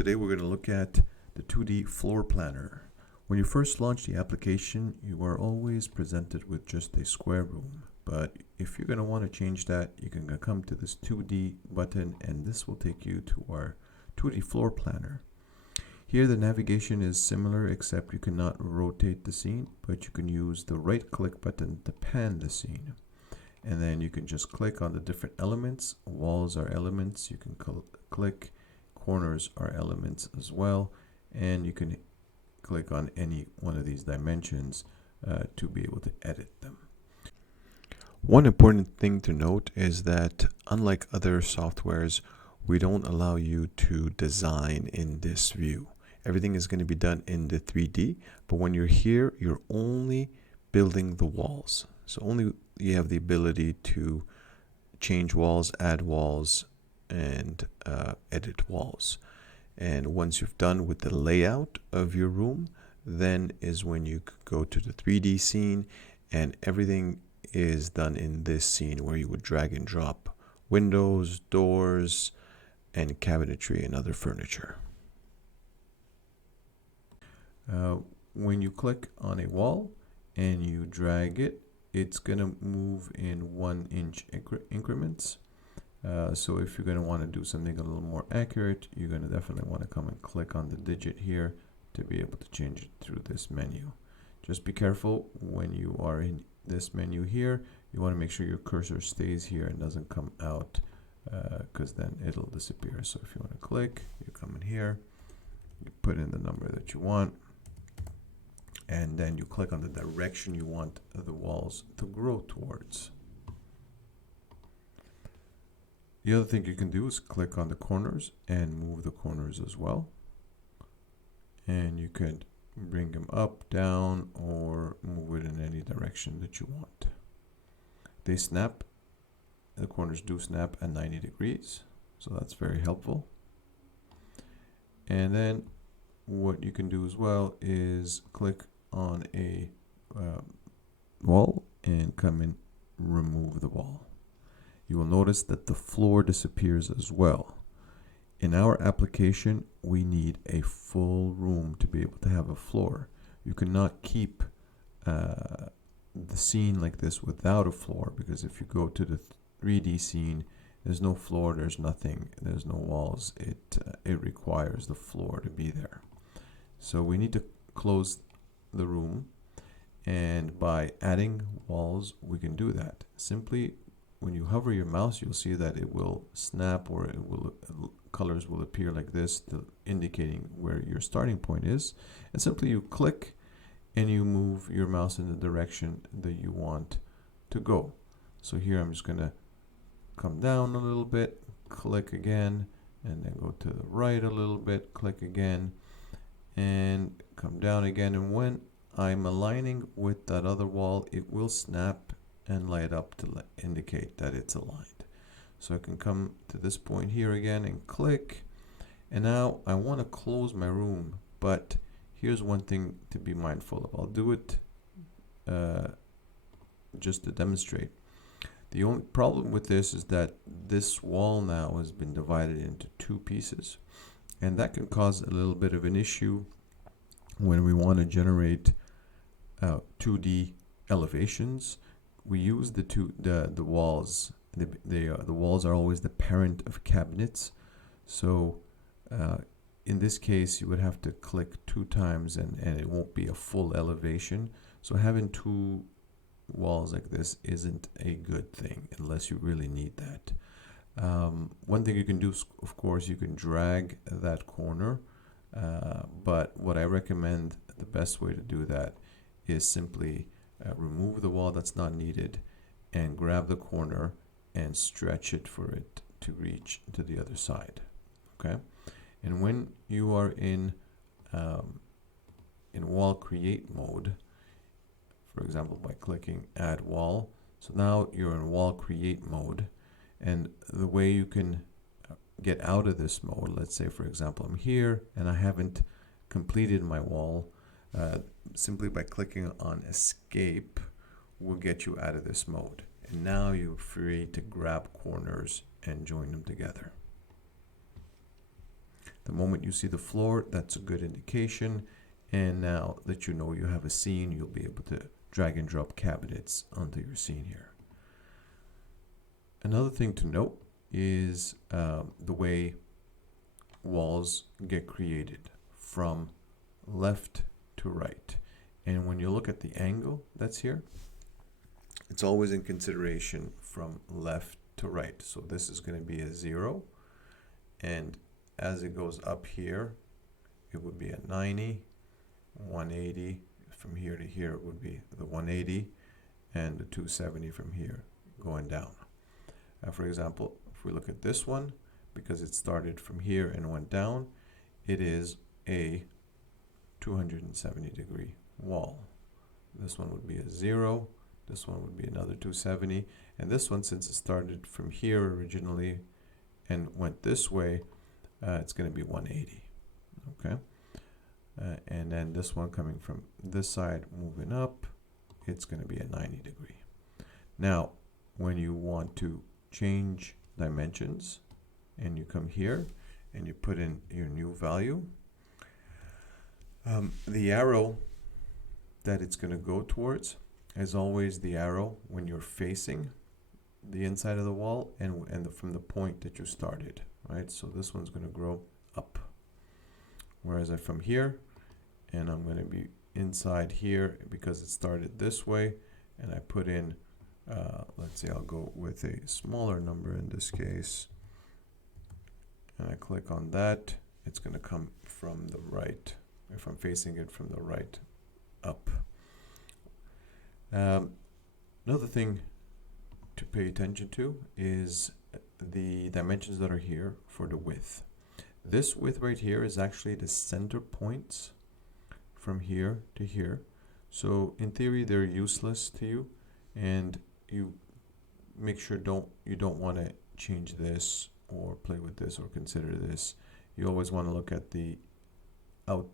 Today we're going to look at the 2D floor planner. When you first launch the application, you are always presented with just a square room. But if you're going to want to change that, you can come to this 2D button and this will take you to our 2D floor planner. Here the navigation is similar except you cannot rotate the scene, but you can use the right click button to pan the scene. And then you can just click on the different elements. Walls are elements. You can click. Corners are elements as well. And you can click on any one of these dimensions to be able to edit them. One important thing to note is that unlike other softwares, we don't allow you to design in this view. Everything is going to be done in the 3D, but when you're here, you're only building the walls. So only you have the ability to change walls, add walls, and edit walls. And once you've done with the layout of your room, then is when you go to the 3D scene, and everything is done in this scene where you would drag and drop windows, doors, and cabinetry and other furniture. When you click on a wall and you drag it, it's going to move in 1 inch increments. So if you're going to want to do something a little more accurate, you're going to definitely want to come and click on the digit here to be able to change it through this menu. Just be careful when you are in this menu here. You want to make sure your cursor stays here and doesn't come out, because then it'll disappear. So if you want to click, you come in here, you put in the number that you want, and then you click on the direction you want the walls to grow towards. The other thing you can do is click on the corners and move the corners as well. And you could bring them up, down, or move it in any direction that you want. They snap, the corners do snap at 90 degrees, so that's very helpful. And then what you can do as well is click on a wall and come and remove the wall. You will notice that the floor disappears as well. In our application, we need a full room to be able to have a floor. You cannot keep the scene like this without a floor, because if you go to the 3D scene, there's no floor, there's nothing, there's no walls. It requires the floor to be there. So we need to close the room, and by adding walls, we can do that. Simply, when you hover your mouse, you'll see that it will snap, or it will colors will appear like this, indicating where your starting point is. And simply you click and you move your mouse in the direction that you want to go. So here I'm just going to come down a little bit, click again, and then go to the right a little bit, click again, and come down again. And when I'm aligning with that other wall, it will snap and light up to indicate that it's aligned. So I can come to this point here again and click, and now I want to close my room, but here's one thing to be mindful of. I'll do it just to demonstrate. The only problem with this is that this wall now has been divided into 2 pieces, and that can cause a little bit of an issue when we want to generate 2D elevations. We use the walls. The walls are always the parent of cabinets. So in this case, you would have to click 2 times and it won't be a full elevation. So having 2 walls like this isn't a good thing unless you really need that. One thing you can do, of course, you can drag that corner. But what I recommend, the best way to do that is simply remove the wall that's not needed and grab the corner and stretch it for it to reach to the other side. Okay, and when you are in wall create mode, for example, by clicking add wall, so now you're in wall create mode, and the way you can get out of this mode, let's say for example I'm here and I haven't completed my wall, simply by clicking on escape will get you out of this mode, and now you're free to grab corners and join them together. The moment you see the floor, that's a good indication. And now that you know you have a scene, you'll be able to drag and drop cabinets onto your scene here. Another thing to note is the way walls get created from left to right. And when you look at the angle that's here, it's always in consideration from left to right. So this is going to be a 0. And as it goes up here, it would be a 90, 180. From here to here, it would be the 180, and the 270 from here going down. For example, if we look at this one, because it started from here and went down, it is a 270-degree wall. This one would be a 0. This one would be another 270. And this one, since it started from here originally and went this way, it's going to be 180. Okay. And then this one coming from this side, moving up, it's going to be a 90-degree. Now, when you want to change dimensions, and you come here and you put in your new value, the arrow that it's going to go towards is always the arrow when you're facing the inside of the wall and from the point that you started, right? So this one's going to grow up. Whereas from here, and I'm going to be inside here because it started this way, and I put in, let's see, I'll go with a smaller number in this case, and I click on that, it's going to come from the right, if I'm facing it from the right up. Another thing to pay attention to is the dimensions that are here for the width. This width right here is actually the center points from here to here. So in theory, they're useless to you, and you make sure you don't want to change this or play with this or consider this. You always want to look at the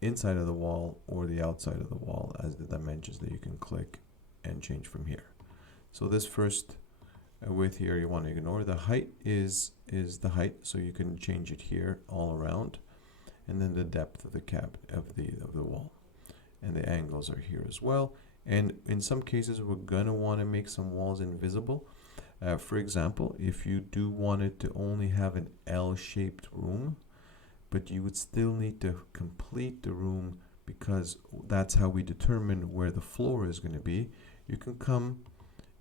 inside of the wall or the outside of the wall as the dimensions that you can click and change from here. So this first width here you want to ignore. The height is the height, so you can change it here all around, and then the depth of the of the wall, and the angles are here as well. And in some cases, we're gonna want to make some walls invisible. For example, if you do want it to only have an L-shaped room, but you would still need to complete the room because that's how we determine where the floor is going to be, you can come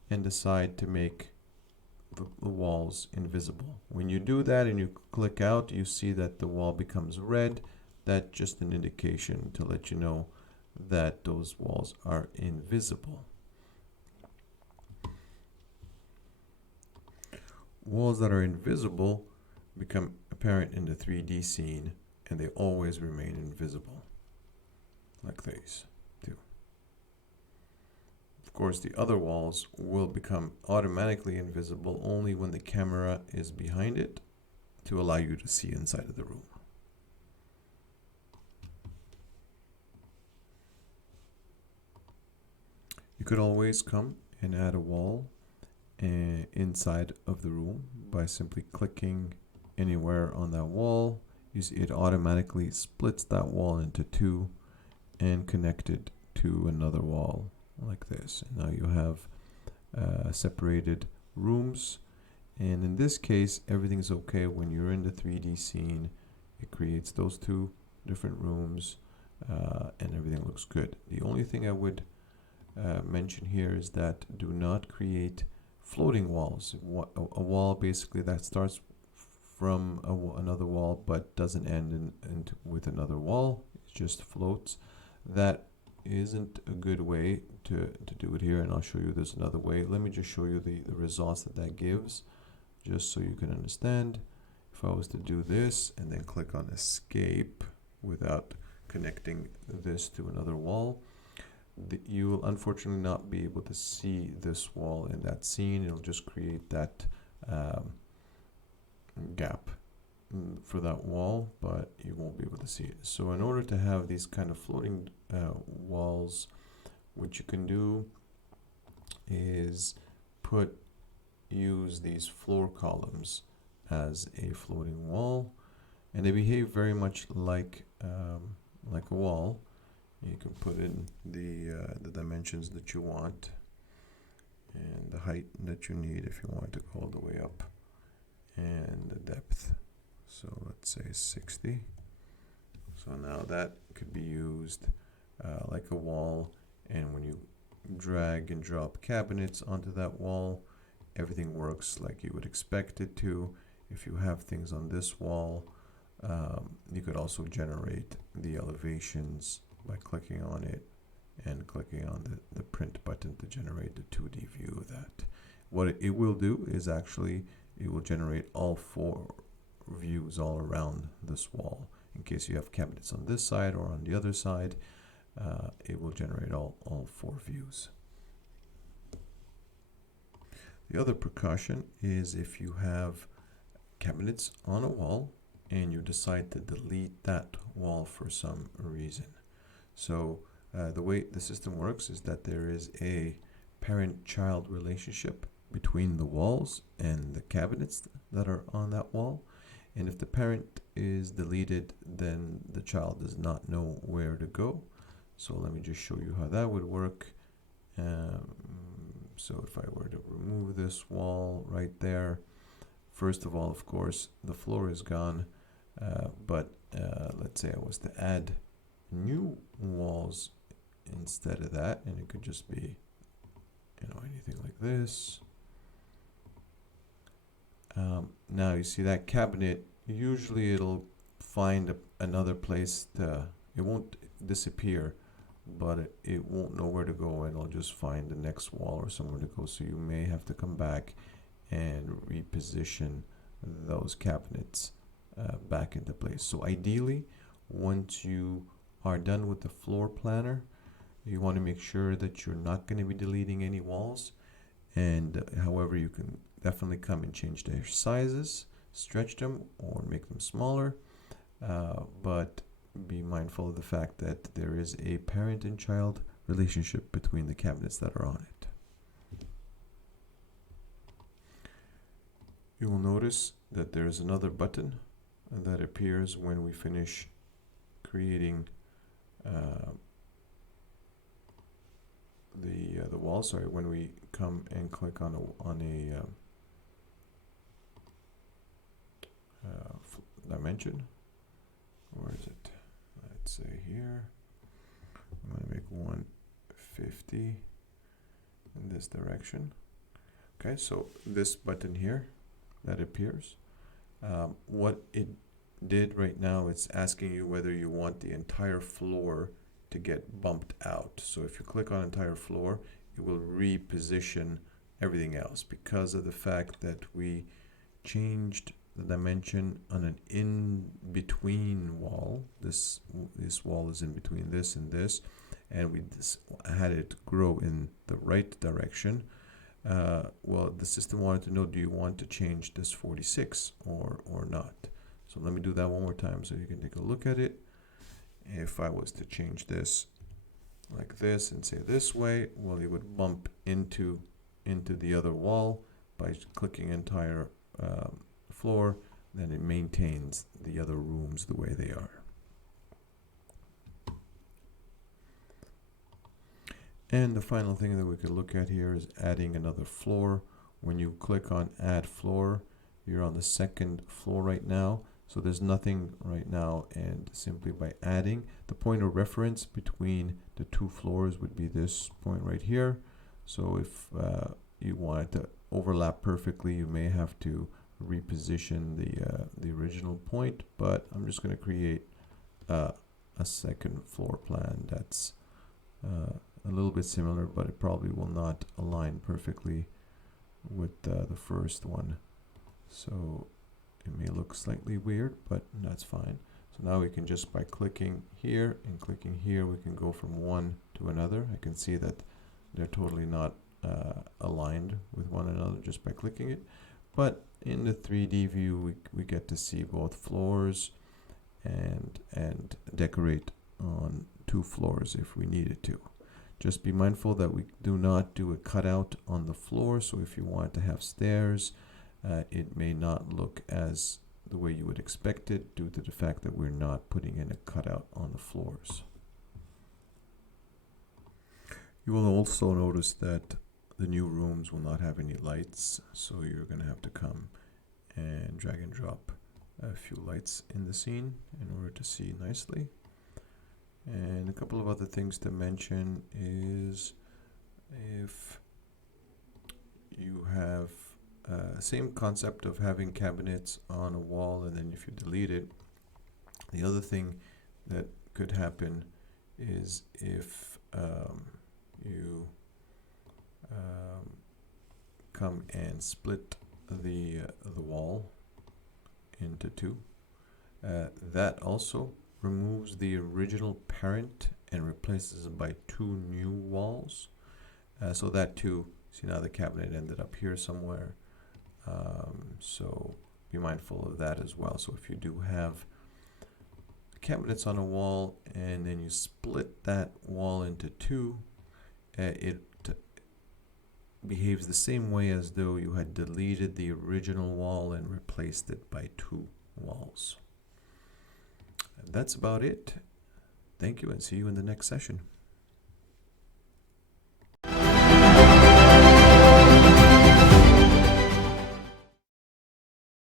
and decide to make the walls invisible. When you do that and you click out, you see that the wall becomes red. That's just an indication to let you know that those walls are invisible. Walls that are invisible become apparent in the 3D scene, and they always remain invisible, like these do. Of course, the other walls will become automatically invisible only when the camera is behind it to allow you to see inside of the room. You could always come and add a wall inside of the room by simply clicking anywhere on that wall. You see it automatically splits that wall into two and connect it to another wall like this. And now you have separated rooms, and in this case everything's okay. When you're in the 3D scene, it creates those two different rooms, and everything looks good. The only thing I would mention here is that do not create floating walls. A wall basically that starts from another wall but doesn't end with another wall, it just floats. That isn't a good way to do it here, and I'll show you there's another way. Let me just show you the results that gives, just so you can understand. If I was to do this and then click on escape without connecting this to another wall, you will unfortunately not be able to see this wall in that scene. It'll just create that gap for that wall, but you won't be able to see it. So in order to have these kind of floating walls, what you can do is use these floor columns as a floating wall. and they behave very much like a wall. You can put in the dimensions that you want and the height that you need if you want to go all the way up, and the depth. So let's say 60. So now that could be used like a wall, and when you drag and drop cabinets onto that wall, everything works like you would expect it to. If you have things on this wall, you could also generate the elevations by clicking on it and clicking on the print button to generate the 2D view of that. What it will do is actually it will generate all 4 views all around this wall. In case you have cabinets on this side or on the other side, it will generate all 4 views. The other precaution is if you have cabinets on a wall and you decide to delete that wall for some reason. So the way the system works is that there is a parent-child relationship between the walls and the cabinets that are on that wall. And if the parent is deleted, then the child does not know where to go. So let me just show you how that would work. So if I were to remove this wall right there, first of all, of course, the floor is gone. But let's say I was to add new walls instead of that, and it could just be, anything like this. Now you see that cabinet, usually it'll find another place it won't disappear, but it won't know where to go, and it'll just find the next wall or somewhere to go. So you may have to come back and reposition those cabinets back into place. So ideally, once you are done with the floor planner, you want to make sure that you're not going to be deleting any walls. And however, you can definitely come and change their sizes, stretch them, or make them smaller. But be mindful of the fact that there is a parent and child relationship between the cabinets that are on it. You will notice that there is another button that appears when we finish creating the wall. Sorry, when we come and click on a dimension. Where is it? Let's say here. I'm going to make 150 in this direction. Okay, so this button here that appears, what it did right now, it's asking you whether you want the entire floor to get bumped out. So if you click on entire floor, it will reposition everything else because of the fact that we changed the dimension on an in-between wall. This wall is in between this and this, and we had it grow in the right direction. Well, the system wanted to know, do you want to change this 46 or not? So let me do that one more time so you can take a look at it. If I was to change this like this and say this way, well, it would bump into the other wall by clicking entire floor. Then it maintains the other rooms the way they are. And the final thing that we could look at here is adding another floor. When you click on add floor, you're on the second floor right now. So there's nothing right now, and simply by adding, the point of reference between the two floors would be this point right here. So if you want it to overlap perfectly, you may have to reposition the original point, but I'm just going to create a second floor plan that's a little bit similar, but it probably will not align perfectly with the first one. So it may look slightly weird, but that's fine. So now we can just, by clicking here and clicking here, we can go from one to another. I can see that they're totally not aligned with one another just by clicking it. But in the 3D view, we get to see both floors and decorate on two floors if we needed to. Just be mindful that we do not do a cutout on the floor. So if you want to have stairs, it may not look as the way you would expect it due to the fact that we're not putting in a cutout on the floors. You will also notice that the new rooms will not have any lights, so you're going to have to come and drag and drop a few lights in the scene in order to see nicely. And a couple of other things to mention is if you have same concept of having cabinets on a wall, and then if you delete it, the other thing that could happen is if you come and split the wall into two, that also removes the original parent and replaces it by two new walls. So that too, see now the cabinet ended up here somewhere. So be mindful of that as well. So if you do have cabinets on a wall and then you split that wall into two, it behaves the same way as though you had deleted the original wall and replaced it by two walls. That's about it. Thank you, and see you in the next session.